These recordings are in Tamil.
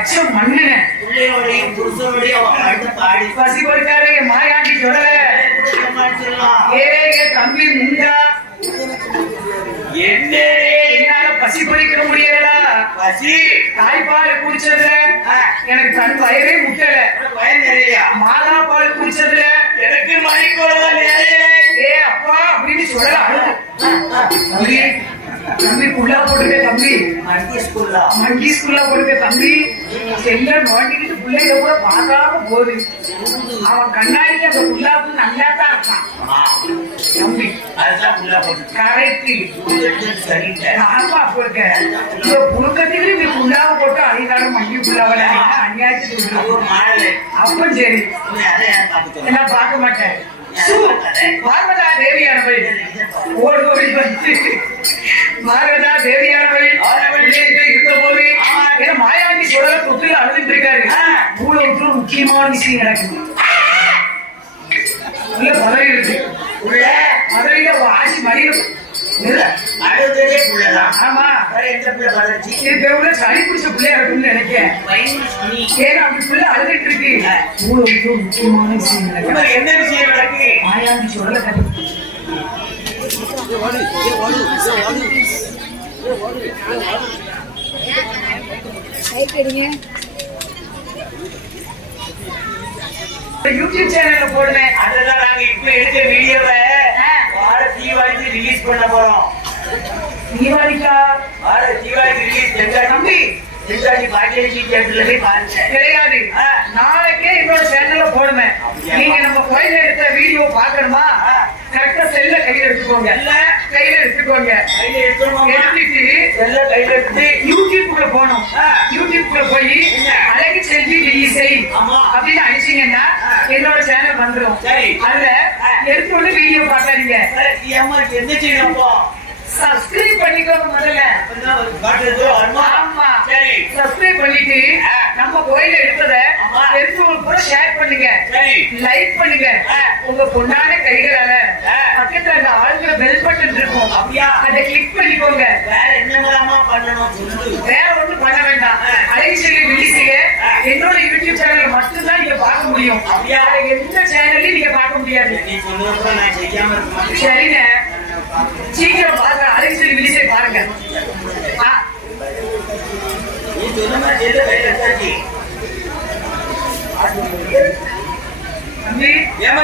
பச்சை மண்ணு பிள்ளையோடைய புருஷனுடைய பாடி பசி பொறுக்காரு மாயாண்டி சொல்லல ஏ தம்பி முண்டா என்ன என்னால பசி பொறிக்க முடியலடா பசி தாய்ப்பால் குடிச்சதுல எனக்கு தன் வயரே முட்டல பயன் நிறையா மாதா பால் குடிச்சதுல எனக்கு மணிக்கோளதான் நிறைய ஏ அப்பா அப்படின்னு சொல்ல அழுது தம்பி புள்ளா போட்டுக்க தம்பி மண்டி ஸ்கூல்ல போட்டுக்க தம்பி செல்ல நோண்டிக்கிட்டு பிள்ளைங்க கூட பார்க்காம போகுது அவன் கண்ணாடிக்கு அந்த புல்லாப்பு நல்லா தான் இருக்கான் தம்பி அதுதான் புல்லா போட்டு கரெக்ட் சரிங்க ஆமா போட்டுக்க இந்த புழுக்கத்துக்கு நீ புல்லாவை போட்டு அதிகாரம் மங்கி புல்லாவல அநியாயத்துக்கு ஒரு மாடல் அப்ப சரி எல்லாம் பார்க்க மாட்டேன் பார்வதா தேவியானவள் ஓடி ஓடி வந்து பார்வதா தேவியானவள் இருந்த போது ஏன்னா மாயாண்டி சொல்ல தொட்டில் அழுதுட்டு இருக்காரு மூளை விட்டு முக்கியமான விஷயம் நடக்குது உள்ள பதவி இருக்கு உள்ள பதவியில ஆட்சி மறியும் அடுத்ததே புள்ளதான் ஆமா எந்த பிள்ளை பதச்சி எவ்வளவு சளி பிடிச்ச பிள்ளையா இருக்கும்னு நினைக்கிறேன் ஏன்னா அப்படி பிள்ளை அழுதுட்டு இருக்கு மூளை விட்டு முக்கியமான விஷயம் நடக்குது என்ன விஷயம் நடக்கு மாயாண்டி சொல்ல கதை யூடியூப் சேனல்ல போடுவேன் அதுதான் நாங்க இப்ப எடுத்த வீடியோவை வார தீபாவளிக்கு ரிலீஸ் பண்ண போறோம் தீபாவளிக்கா வார தீபாவளிக்கு ரிலீஸ் தம்பி செஞ்சாடி பாக்கியலட்சுமி தியேட்டர்ல போய் பாருங்க கிடையாது நாளைக்கே என்னோட சேனல்ல போடுவேன் நீங்க நம்ம கோயில எடுத்த வீடியோ பாக்கணுமா கரெக்டா செல்ல கையில எடுத்துக்கோங்க கையில எடுத்துக்கோங்க எடுத்துட்டு செல்ல கையில எடுத்து யூடியூப்ல போனோம் யூடியூப்ல போய் அழகு செல்வி இசை அப்படின்னு அடிச்சீங்கன்னா என்னோட சேனல் வந்துடும் அதுல எடுத்து வந்து வீடியோ பாக்காதீங்க என்ன செய்யணும் சப்ஸ்கிரைப் பண்ணிக்கோங்க முதல்ல சப்ஸ்கிரைப் பண்ணிட்டு நம்ம கோயில எடுத்தத எடுத்தவங்களுக்கு கூட ஷேர் பண்ணுங்க லைக் பண்ணுங்க உங்க பொண்ணான கைகளால பக்கத்துல அந்த ஆளுங்க பெல் பட்டன் இருக்கும் அதை கிளிக் பண்ணிக்கோங்க வேற என்னமா பண்ணணும் வேற ஒண்ணும் பண்ண வேண்டாம் அலைச்செல்வி விழிசிய என்னோட யூடியூப் சேனல் மட்டும்தான் நீங்க பார்க்க முடியும் எந்த சேனல்லையும் நீங்க பார்க்க முடியாது சரிங்க சீக்கிரம் பாருங்க அலைச்செல்வி விழிசை பாருங்க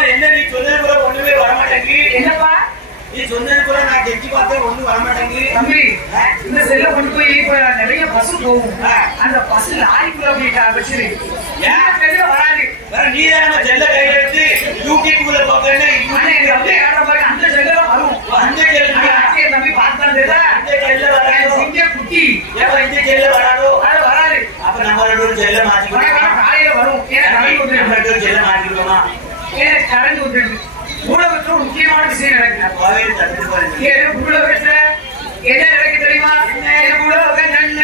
என்ன நீ சொன்னது கூட ஒண்ணுமே வரமாட்டேங்கு என்னப்பா நீ சொன்னது கூட நான் கெஞ்சி பார்த்தேன் ஒண்ணு வரமாட்டேங்கு தம்பி இந்த செல்ல கொண்டு போய் இப்ப நிறைய பஸ் போகும் அந்த பஸ் லாரிக்குள்ள போயிட்டா வச்சிரு செல்ல வராது நீ தான் நம்ம செல்ல கையில எடுத்து யூடியூப்ல பாக்கணும் அந்த செல்ல வரும் அந்த செல்ல தம்பி பார்த்தா அந்த செல்ல வராது சிங்க குட்டி ஏப்பா இந்த செல்ல வராதோ வராது அப்ப நம்ம ரெண்டு செல்ல மாத்திக்கலாம் காலையில வரும் செல்ல மாத்திக்கலாமா கரண்ட் வந்துருக்கு ஊடகத்துல முக்கியமான விஷயம் நடக்குது ஊடகத்துல என்ன நடக்கு தெரியுமா உலக நன்னி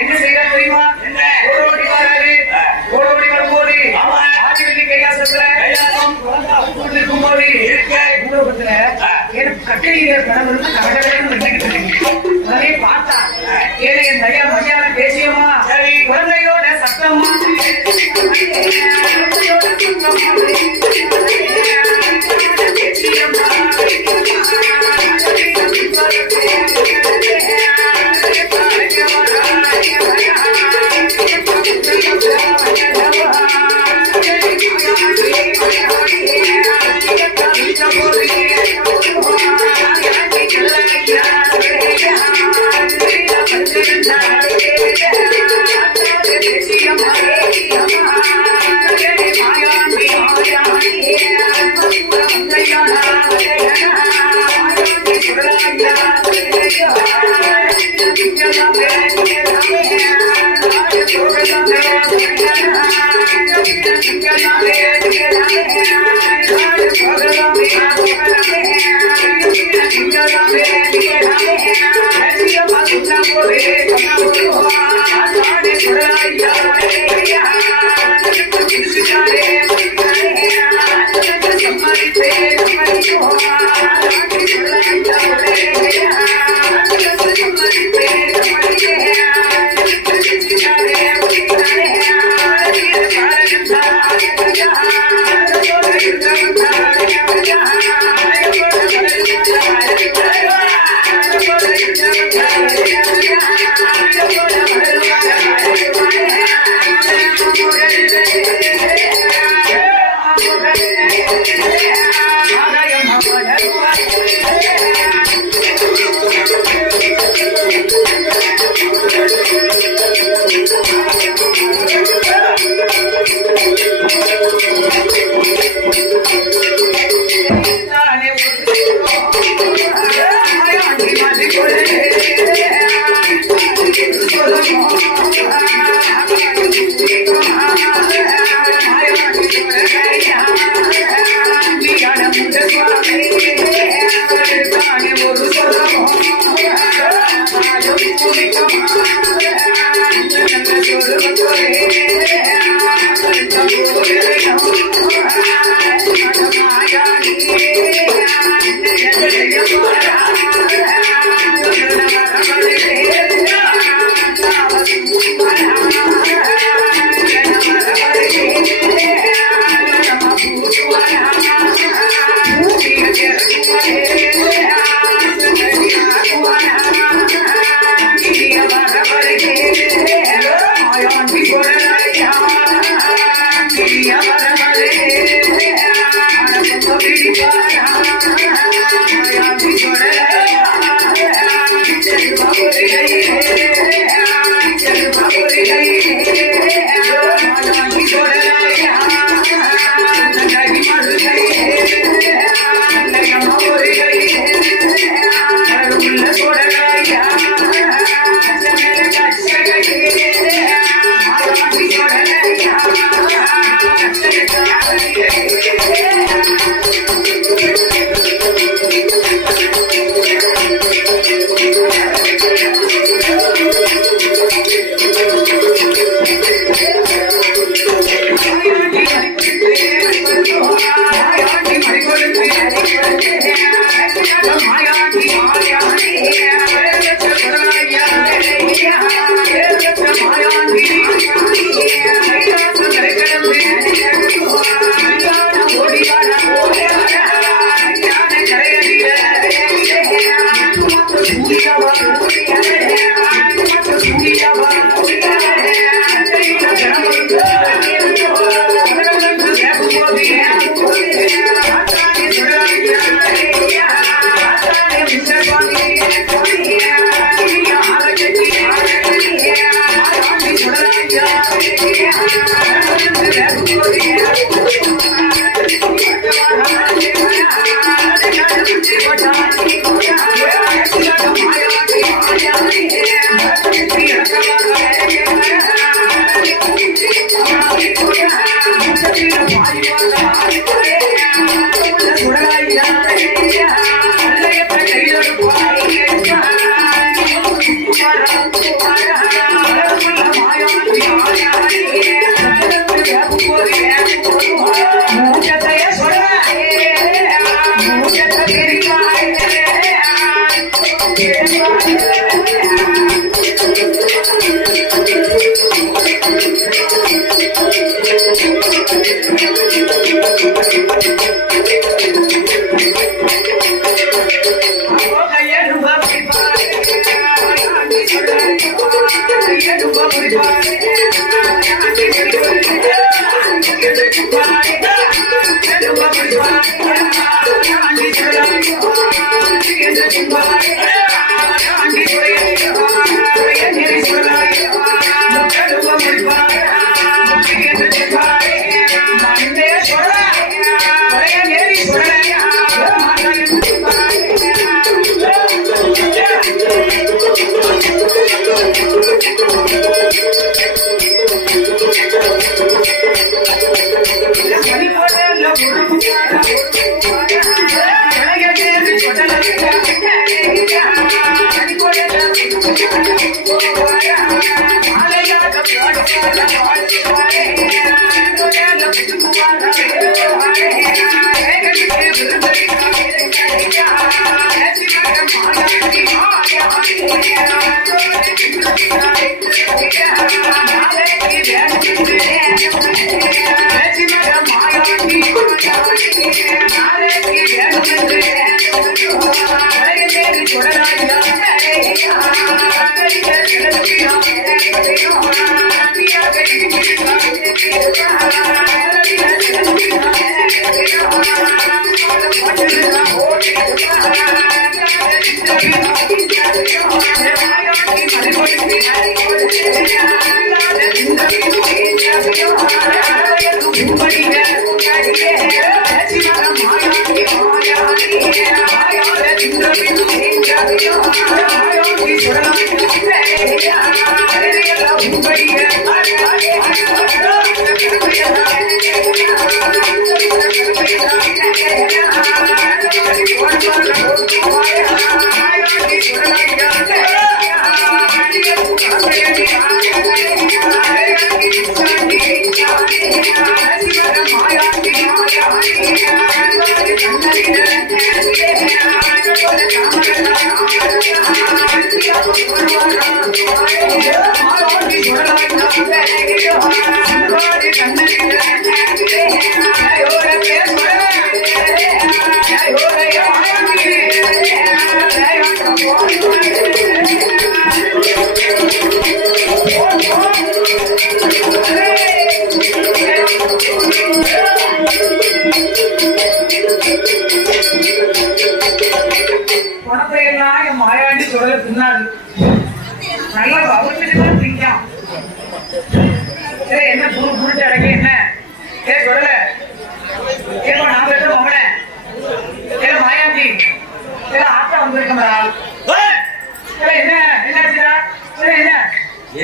என்ன செய்யறாரு தெரியுமா? ஓடோடி வராரு. ஓடோடி வரும்போது ஆதிவெள்ளி கைலாசத்துல இருக்கும்போது பூலோகத்துல கட்டையில கடவுளுக்கு கடகடன்னு வந்துகிட்டு இருக்கு. உடனே பார்த்தா ஏன்னா என் தயா மரியாதை பேசியமா குழந்தையோட சத்தமா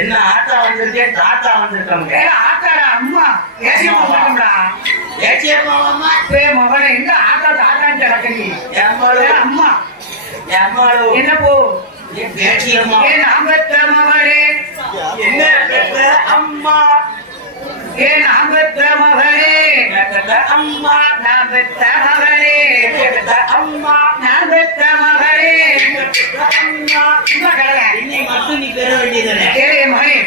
என்ன ஆட்டா வந்திருக்கேன் தாத்தா வந்திருக்காங்க ஆட்டாடா அம்மா ஏசியம்மாடா ஏச்சியம்மாவா மகனே எங்க ஆட்டா தாத்தான்னு கிடக்கு அம்மா என்ன போ ஏச்சியம்மா நான் பெற்ற மகனே என்ன பெற்ற அம்மா நான் பெற்ற மகனே அம்மா நான் பெற்ற மகனே அம்மா நான் பெற்ற மகனே அம்மா சும்மா கடலை இன்னை மட்டும் நீ பெற வேண்டியதானே ஏ மகனே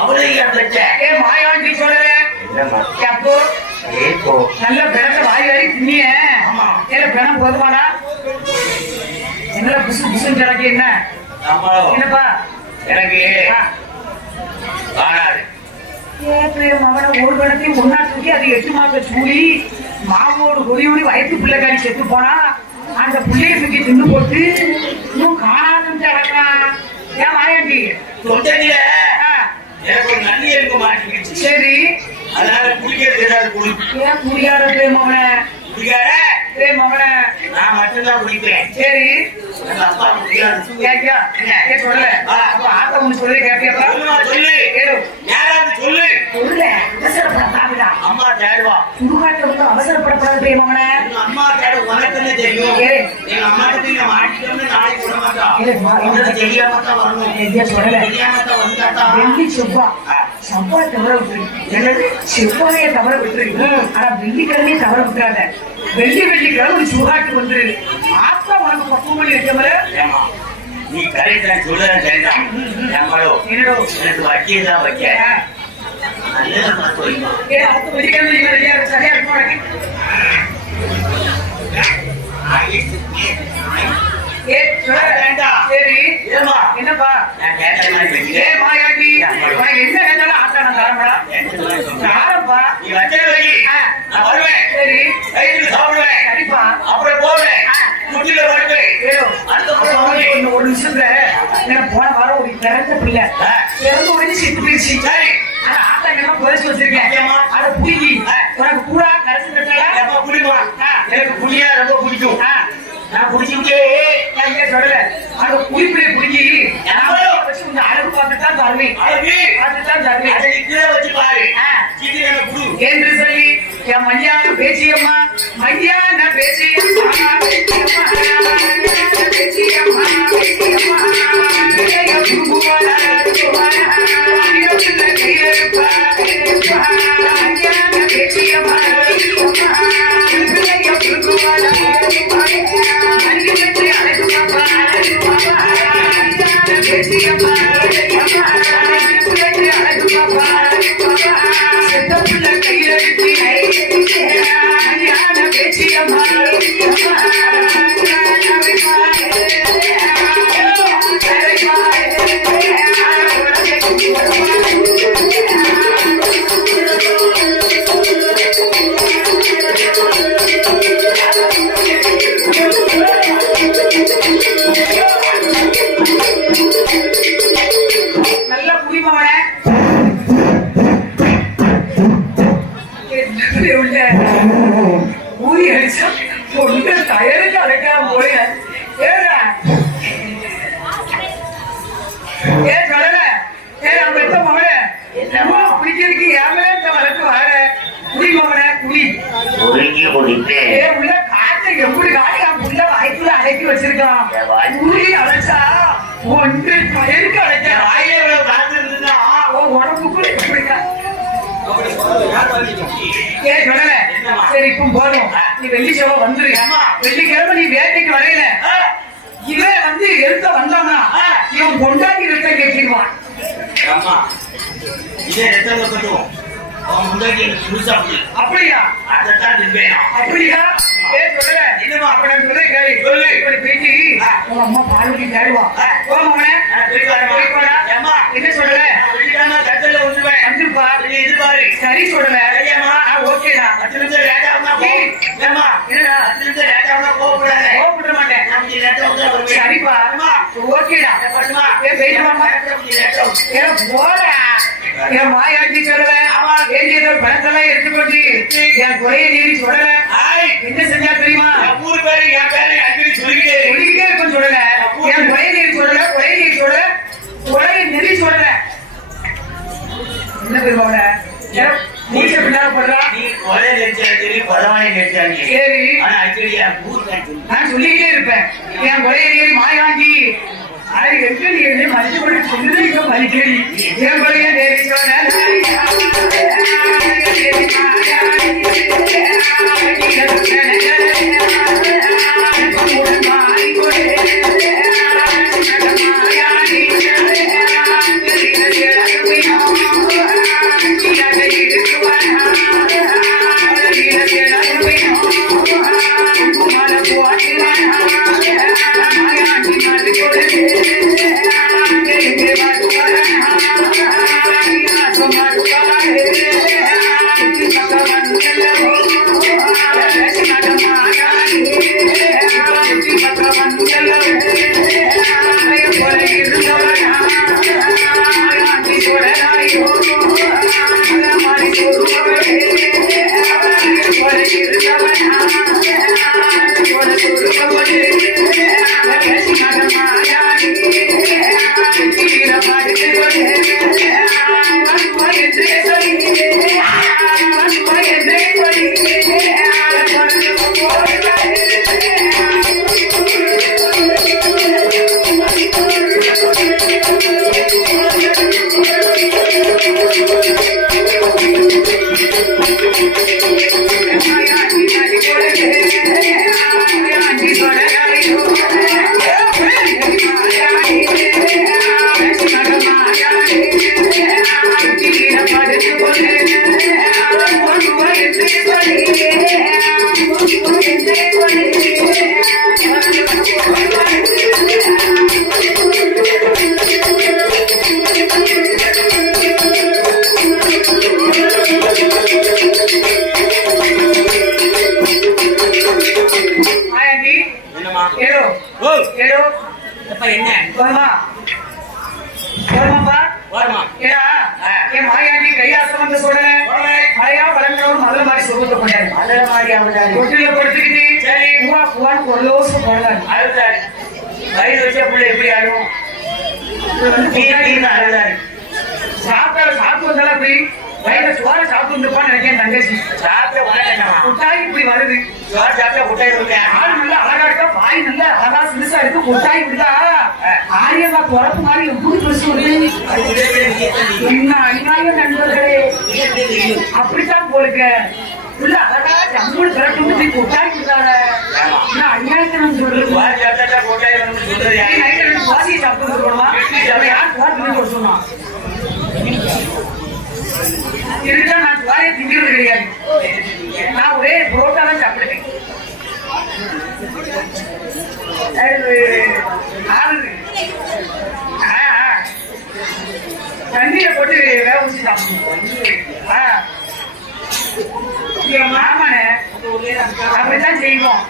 அவளையும் பெற்ற ஏ மாயாண்டி சொல்றேன் அப்போ ஏப்போ நல்ல பிணத்தை வாய் வாரி தின்னிய ஆமா ஏ பிணம் போதுமாடா எங்களை புசு புசுன்னு கிடக்கு என்ன என்னப்பா எனக்கு காணாது மகனை ஒரு பிணத்தையும் ஒன்னா தூக்கி அது 8 மாச சூடி மாவோடு கொடியோடி வயிற்று பிள்ளைக்காரி செத்து போனா அந்த பிள்ளைய தூக்கி தின்னு போட்டு இன்னும் காணாதுன்னு கிடக்கான் ஏன் மாயாண்டி தொண்டனில எனக்கு ஒரு நல்லி இருக்க மாட்டேங்குச்சு சரி அதனால குடிக்கிறது ஏதாவது குடி ஏன் குடியாரது மகனை குடிக்கார ஏய் மவன நான் மட்டும்தான் குடிப்பேன். சரி எங்க அப்பா முடியாது. கேக்கியா ஏ சொல்லல அப்ப ஆத்த ஒண்ணு சொல்லி கேப்பியப்பா சொல்லுமா சொல்லு. ஏதோ யாராவது சொல்லு. சொல்லல அவசரப்படாதா அம்மா தேடுவா. சுடுகாட்டை வந்து அவசரப்படப்படாது போய் மவன எங்க அம்மா தேட உனக்குன்னு தெரியும். ஏய் எங்க அம்மா கிட்ட நீங்க மாட்டிட்டோம்னு நாளைக்கு விட மாட்டா. ஏய் உனக்கு தெரியாம தான் வரணும். ஏய் சொல்லல தெரியாம தான் வந்தாதான். வெள்ளி செவ்வா செவ்வாய் தவற விட்டுரு என்னது? செவ்வாயை தவற விட்டுரு ஆனா வெள்ளிக்கிழமையே தவற விட்டுறாத வெள்ளிக்கிழமை ஒரு சுகாட்டுக்கு வந்துரு ஆத்தா உனக்கு பக்குவம் பண்ணி வைக்க மாதிரி ஏம்மா, நீ கரெக்ட் சொல்லுறேன் சரிதான். நம்மளோ என்னடோ எனக்கு வட்டியை தான் வைக்க நல்ல பார்த்து வைமா. ஏ அப்ப வெள்ளிக்கிழமை நீங்க ரெடியா இருக்கு சரியா இருக்கும் உனக்கு ஏ சொல்ல வேண்டாம். சரி ஏம்மா, என்னப்பா நான் கேட்ட மாதிரி ஏ வைக்கிறேன். மாயாண்டி உனக்கு என்ன கேட்டாலும் ஆத்தா நான் தரம்படா யாரப்பா நீ வச்சே வை. நான் வருவேன். சரி வயிற்றுக்கு சாப்பிடுவேன். கண்டிப்பா அப்புறம் போவேன். முட்டில வருவேன். ஏதோ அடுத்த அப்புறம் வந்து ஒரு நிமிஷத்துல எனக்கு போன வாரம் ஒரு பிறந்த பிள்ளை பிறந்து உடனே செத்து போயிடுச்சு சரி. ஆனா ஆத்தா என்ன புதைச்சு வச்சிருக்கேன் அதை புடிங்கி உனக்கு பூரா கரைச்சு கட்டல எப்ப குடிமா? எனக்கு குடியா ரொம்ப பிடிக்கும். நான் குடிச்சுட்டே சொல்லல அந்த குடிப்பிலை புடிங்கி வச்சு கொஞ்சம் அழகு பார்த்துதான் தருவேன் அழகு பார்த்துதான் தருவேன் அதை நீ கீழே வச்சு பாரு. சீக்கிரம் எனக்கு குடு. என்று சொல்லி என் மையான பேச்சியம்மா மையான பேச்சியம்மா பேச்சியம்மா நல்ல குடிமவன ஊறி அடிச்சா பொண்ணு தயருக்கு அடைக்காம போய் ஏடா ஏ சொல்லல ஏ நம்ம எத்த மகள என்னமா குடிக்கிறதுக்கு ஏமே வழக்கு வாழ குடிமவன குடி ஒழுங்கி குடிப்பேன். ஏ உள்ள காற்றை எப்படி காட்டி அவன் உள்ள வாய்க்குள்ள அடக்கி வச்சிருக்கான் ஊறி அடைச்சா ஒன்று தயருக்கு அடைக்க வாயிலே இவ்வளவு காத்து இருந்துன்னா உடம்புக்குள்ள எப்படிக்கா ஏ சொல்லல சரி இப்ப போதும் நீ வெள்ளி செவ்வாய் வந்துரு வெள்ளிக்கிழமை நீ வேட்டைக்கு வரையில இவன் வந்து எடுத்த வந்தோம்னா இவன் கொண்டாடி ரத்தம் கட்டிடுவான் அம்மா, இதே ரத்தம் கட்டும். அவன் முன்னாடி எனக்கு புதுசா அப்படியா அதைத்தான் தின்பேன். அப்படியா ஏ சொல்லல என்னமா அப்ப நான் சொல்ல கேளு சொல்லு. இப்படி போயிட்டு உங்க அம்மா பாலுக்கு தேடுவான் போமவனே அம்மா என்ன சொல்லல வெள்ளிக்கிழமை கத்தல வந்துருவேன். வந்துருப்பா நீ எதிர்பாரு. சரி சொல்லல சரியாம்மா? ஓகேடா 10 நிமிஷம் லேட்டா வந்தா போ. ஏம்மா, என்னடா 10 நிமிஷம் லேட்டா வந்தா போகக்கூடாது. கோவப்பட மாட்டேன் கொஞ்சம் லேட்டா வந்தா வருவேன். சரிப்பா அம்மா, ஓகேடா பட்டுமா? ஏ போயிடுவாமா கொஞ்சம் லேட்டா வந்து. ஏன் போடா என் மாயாண்டி சொல்லல வேண்டியதோ பணத்தெல்லாம் எடுத்துக்கொண்டு என் குறைய நீதி சொல்லல ஆய், என்ன செஞ்சா தெரியுமா என் ஊரு பேரு என் பேரு அடிக்கடி சொல்லிக்கிட்டே இரு. சொல்லிக்கிட்டே இருக்கும் சொல்லல என் குறைய நீதி சொல்லல குறைய நீதி சொல்லல குறைய நெறி சொல்லல என்ன தெரியுமா மூச்ச பின்னால பண்றா நீ கொலை நெரிச்சாலும் சரி, கொலவாளி நெரிச்சாலும் சரி. சரி ஆனா அடிக்கடி என் ஊரு பேரு சொல்லு. நான் சொல்லிக்கிட்டே இருப்பேன் என் குறைய நீதி மாயாண்டி அது எங்க நீ மதிச்சு கொண்டு சொல்லுது இங்க மதிக்கடி என் குறைய நேரி சொல்ல சொல்லல மழையா வளர்ந்தவரும் மதுரை மாதிரி சொல்லிட்டு போட்டாரு. மதுரை மாதிரி அவதாரி தொட்டில படுத்துக்கிட்டு சரி பூவா பூவான்னு ஒரு லோசம் போடுறாரு. அழுதாரு. வயிறு வச்ச பிள்ளை எப்படி ஆடும்? அழுதாரு. சாப்பிட்டு வந்தாலும் அப்படி வயிறு சோற சாப்பிட்டு வந்துப்பான்னு நினைக்கிறேன். தங்கச்சி சாப்பிட்ட வளர்க்கமா முட்டாய் இப்படி வருது. சோறு சாப்பிட்டா முட்டாய் கொடுத்தேன். ஆள் நல்லா அழகா இருக்கா, வாய் நல்லா அழகா சிறுசா இருக்கு, முட்டாய் விடுதா ஆரியமா குழப்பு மாதிரி எப்படி பேசுவது? என்ன அநியாயம் நண்பர்களே, அப்படித்தான் போலுக்க உள்ள அழகா ஜம்முன்னு திரட்டு ஊத்தி முட்டாய் விடுதாங்க. என்ன அநியாயத்தை சொல்றது? சோறு சாப்பிட்டா முட்டாய் வந்து சொல்றது யாரு? வாசியை சாப்பிட்டு சொல்லணுமா? யார் சோறு சொன்னா இருக்கா? நான் வாயை திங்கிறது கிடையாது. நான் ஒரே புரோட்டா தான் சாப்பிடுவேன். தண்ணியில போட்டு வேக வச்சு சாப்பிடுவோம். என் மாமனை அப்படித்தான் செய்வோம்.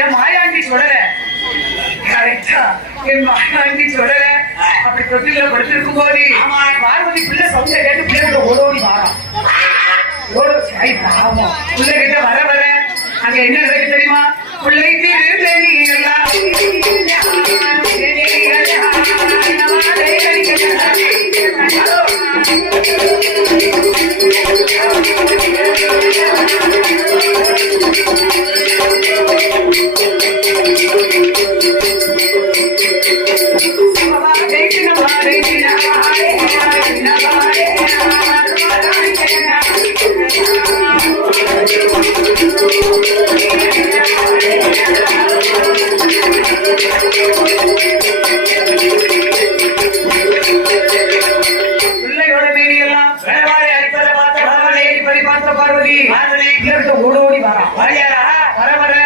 என் மாயாண்டி சொல்லல, கரெக்டா என் மாயாண்டி சொல்லல. அப்படி தொட்டில படுத்திருக்கும் போது பார்வதி பிள்ளை சவுண்ட கேட்டு பிள்ளைங்க ஓடோடி வாரம் பிள்ளை கிட்ட வர வர அங்க என்ன நடக்கு தெரியுமா? பிள்ளை பிள்ளையோட மேனி எல்லாம் பார்த்த பார்வதி ஓடோடி வர வர